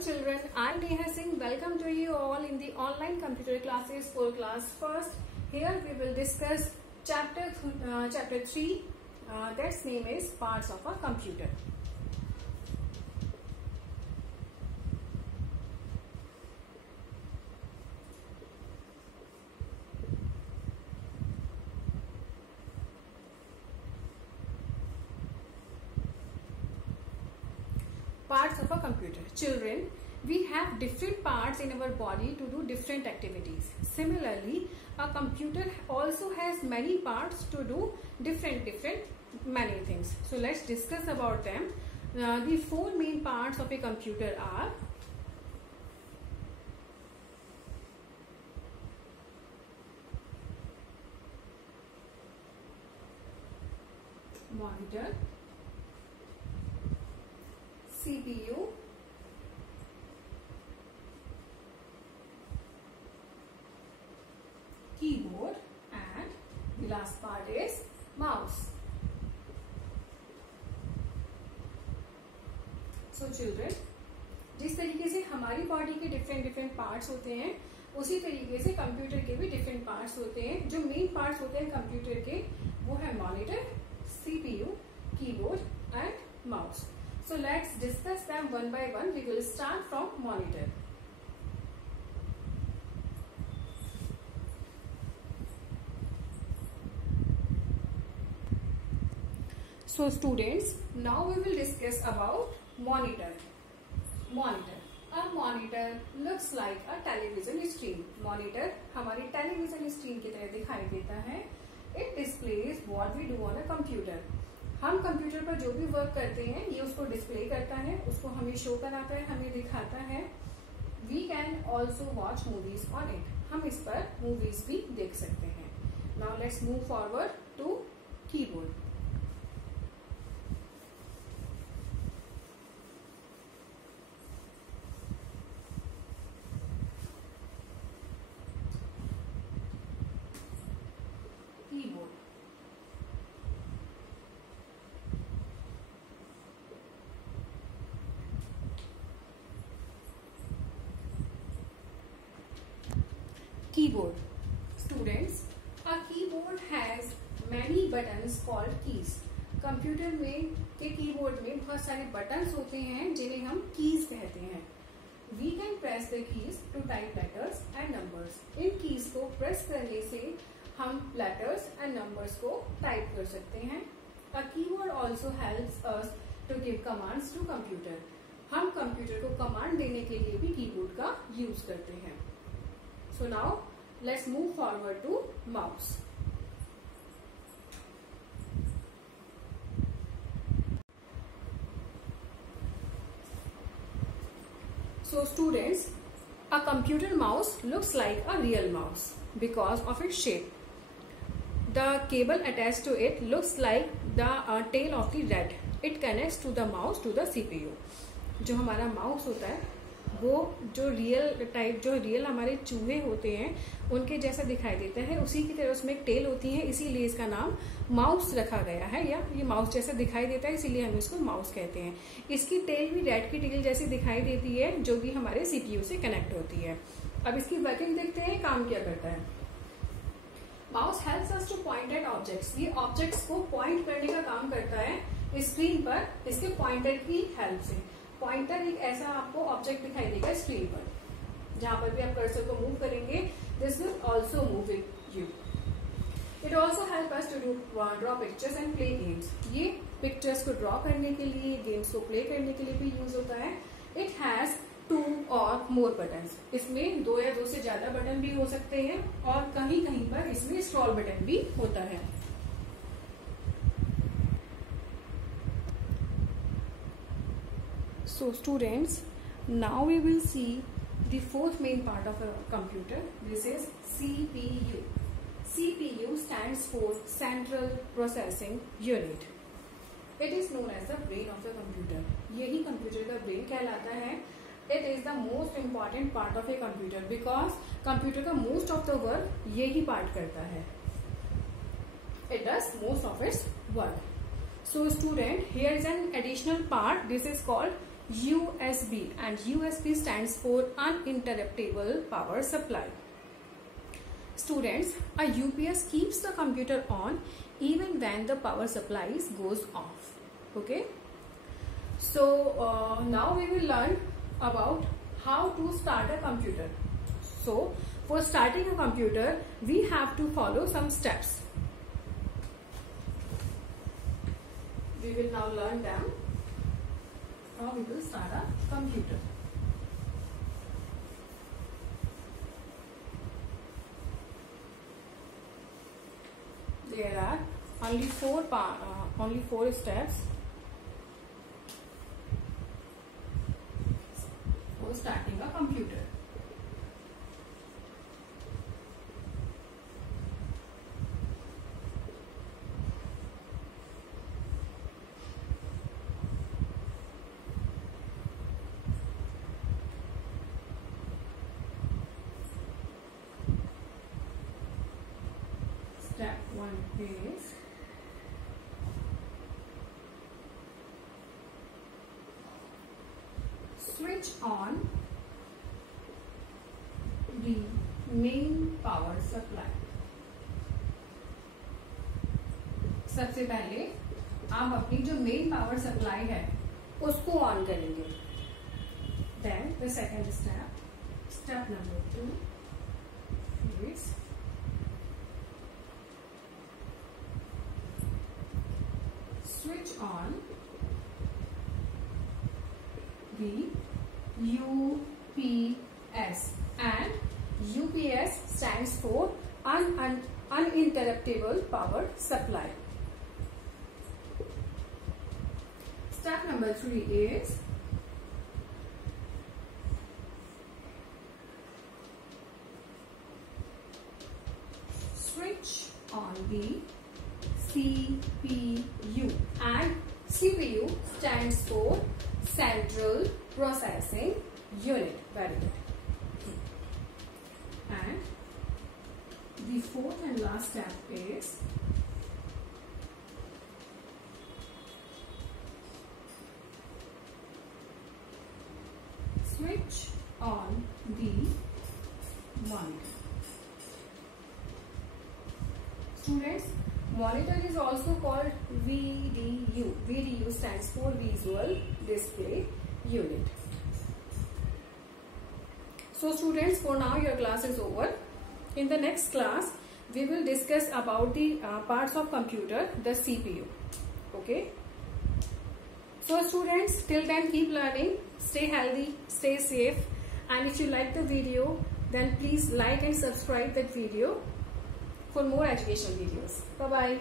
children, I'm Neha Singh. Welcome to you all in the online computer classes for class first. Here we will discuss chapter 3. That's name is parts of a computer. Parts of a computer. Children, we have different parts in our body to do different activities. Similarly, a computer also has many parts to do different many things. So let's discuss about them. The four main parts of a computer are monitor, CPU, keyboard, and the last part is mouse. So children, जिस तरीके से हमारी body के different parts होते हैं, उसी तरीके से कंप्यूटर के भी डिफरेंट पार्ट्स होते हैं. जो मेन पार्ट्स होते हैं कंप्यूटर के, वो है monitor, CPU, keyboard and mouse. So let's discuss them one by one. We will start from monitor. So students, now we will discuss about monitor. Monitor. A monitor looks like a television screen. Monitor हमारी television screen की तरह दिखाई देता है. It displays what we do on a computer. हम computer पर जो भी वर्क करते हैं, ये उसको डिस्प्ले करता है, उसको हमें शो कराता है, हमें दिखाता है. We can also watch movies on it. हम इस पर मूवीज भी देख सकते हैं. Now let's move forward to keyboard. Keyboard Keyboard. Students, a keyboard has many buttons called keys. Computer में के कीबोर्ड में बहुत सारे बटन्स होते हैं जिन्हें हम कीज कहते हैं. We can press the keys to type letters and numbers. In keys को प्रेस करने से हम लेटर्स एंड नंबर्स को टाइप कर सकते हैं. A keyboard also helps us to give commands to computer. हम कंप्यूटर को कमांड देने के लिए भी कीबोर्ड का यूज करते हैं. So now let's move forward to mouse. So students, a computer mouse looks like a real mouse because of its shape. The cable attached to it looks like the tail of the rat. It connects to the mouse to the CPU. जो हमारा mouse होता है वो जो real हमारे चूहे होते हैं उनके जैसा दिखाई देता है, उसी की तरह उसमें एक टेल होती है, इसीलिए इसका नाम माउस रखा गया है. या ये माउस जैसा दिखाई देता है इसीलिए हम इसको माउस कहते हैं. इसकी टेल भी रैट की टेल जैसी दिखाई देती है जो कि हमारे सीपीयू से कनेक्ट होती है. अब इसकी वर्किंग देखते हैं, काम क्या करता है. Mouse helps us to point at objects. ये ऑब्जेक्ट्स को पॉइंट करने का काम करता है स्क्रीन पर इसके पॉइंटर की हेल्प से. पॉइंटर एक ऐसा आपको ऑब्जेक्ट दिखाई देगा स्क्रीन पर, जहां पर भी आप कर्सर को मूव करेंगे, this will also move with you. It also help us to draw pictures and play games. ये पिक्चर्स को ड्रॉ करने के लिए, गेम्स को प्ले करने के लिए भी यूज होता है. इट हैज 2 और मोर बटन्स. इसमें 2 या 2 से ज्यादा बटन भी हो सकते हैं और कहीं कहीं पर इसमें स्क्रॉल बटन भी होता है. So students, now we will see the fourth main part of a computer. This is CPU. CPU stands for Central Processing Unit. It is known as the brain of the computer. यही computer का brain कहलाता है. It is the most important part of a computer because computer का most of the work यही part करता है. It does most of its work. So student, here is an additional part. This is called USB, and USB stands for uninterruptible power supply. Students, a UPS keeps the computer on even when the power supply goes off. Okay. So now we will learn about how to start a computer. So for starting a computer, we have to follow some steps. We will now learn them. How we will start a computer. There are only four steps for starting a computer. Step 1 is switch on the main power supply. सबसे पहले आप अपनी जो main power supply है उसको on करेंगे. Then the second step number 2 is switch on the UPS, and UPS stands for uninterruptible power supply. Step number 3 is switch on the CPU, and CPU stands for Central Processing Unit. Very good. And the fourth and last step is switch on the monitor. Students, monitor is also called VDU. VDU stands for Visual Display Unit. So students, for now your class is over. In the next class, we will discuss about the parts of computer, the CPU. Okay. So students, till then keep learning, stay healthy, stay safe, and if you like the video, then please like and subscribe that video for more education videos. Bye bye.